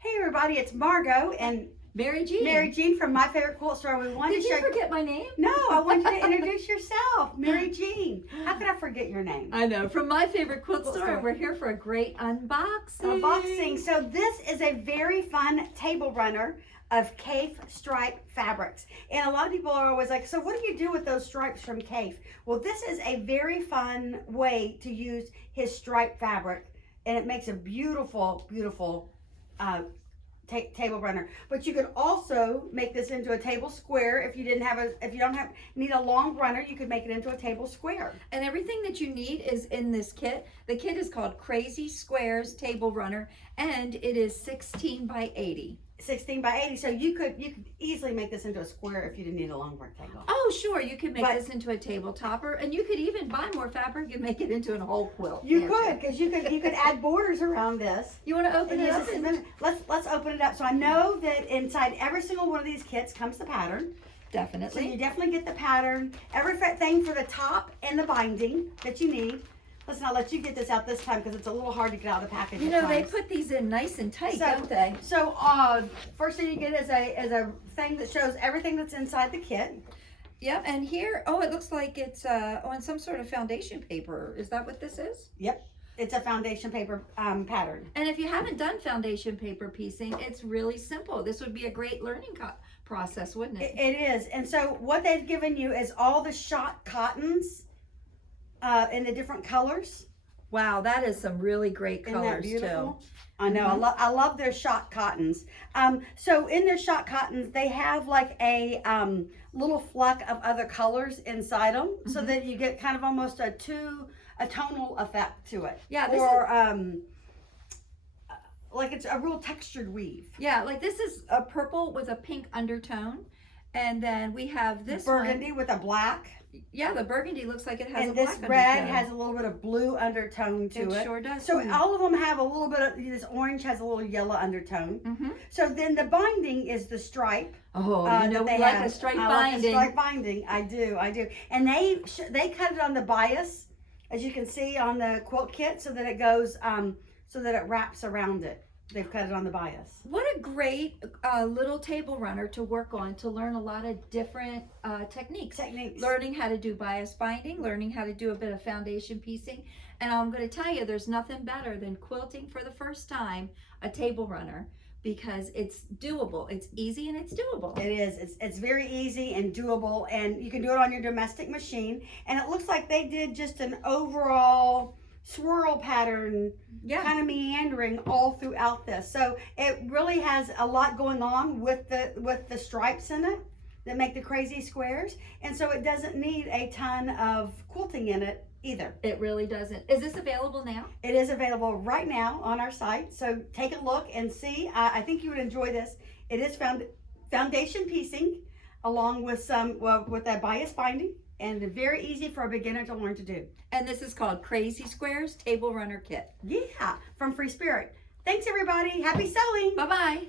Hey everybody, it's Margot and Mary Jean. Mary Jean from My Favorite Quilt Store. We wanted Did to you show forget my name? No, I want you to introduce yourself. Mary Jean. How could I forget your name? I know. From My Favorite Quilt Store, and we're here for a great unboxing. So this is a very fun table runner of Kaffe stripe fabrics. And a lot of people are always like, so what do you do with those stripes from Kaffe? Well, this is a very fun way to use his stripe fabric, and it makes a beautiful, beautiful table runner. But you could also make this into a table square if you don't need a long runner. You could make it into a table square. And everything that you need is in this kit. The kit is called Crazy Squares Table Runner, and it is 16 by 80. 16 by 80, so you could easily make this into a square if you didn't need a long rectangle. Oh, sure, you could make this into a table topper, and you could even buy more fabric and make it into a whole quilt. You could, because you could add borders around this. You want to open it up? Let's open it up. So I know that inside every single one of these kits comes the pattern. Definitely. So you definitely get the pattern, everything for the top and the binding that you need. Listen, I'll let you get this out this time because it's a little hard to get out of the package. You know, they put these in nice and tight, don't they? So, first thing you get is a thing that shows everything that's inside the kit. Yep, and here, oh, it looks like it's on some sort of foundation paper. Is that what this is? Yep, it's a foundation paper pattern. And if you haven't done foundation paper piecing, it's really simple. This would be a great learning process, wouldn't it? It is, and so what they've given you is all the shot cottons in the different colors. Wow, that is some really great colors. Isn't that beautiful? Too. I know. I love their shot cottons. So in their shot cottons, they have like a little fleck of other colors inside them, so that you get kind of almost a tonal effect to it. Yeah. Like it's a real textured weave. Yeah, like this is a purple with a pink undertone, and then we have this burgundy with a black. Yeah, the burgundy looks like it has and a black this red undertone. has a little bit of blue undertone to it. It sure does. So all of them have a little bit of, this orange has a little yellow undertone. So then the binding is the stripe. Oh, you know, we like a stripe binding. I like the stripe binding. I do. And they cut it on the bias, as you can see on the quilt kit, so that it goes, so that it wraps around it. They've cut it on the bias. What a great little table runner to work on, to learn a lot of different techniques. Learning how to do bias binding, learning how to do a bit of foundation piecing. And I'm going to tell you, there's nothing better than quilting for the first time a table runner, because it's doable. It's easy and it's doable. It is. It's very easy and doable, and you can do it on your domestic machine. And it looks like they did just an overall swirl pattern, kind of meandering all throughout this. So it really has a lot going on with the stripes in it that make the crazy squares, and so it doesn't need a ton of quilting in it either. It really doesn't. Is this available now? It is available right now on our site, so take a look and see. I think you would enjoy this. It is foundation piecing along with with that bias binding, and very easy for a beginner to learn to do. And this is called Crazy Squares Table Runner Kit. Yeah, from Free Spirit. Thanks everybody. Happy sewing. Bye-bye.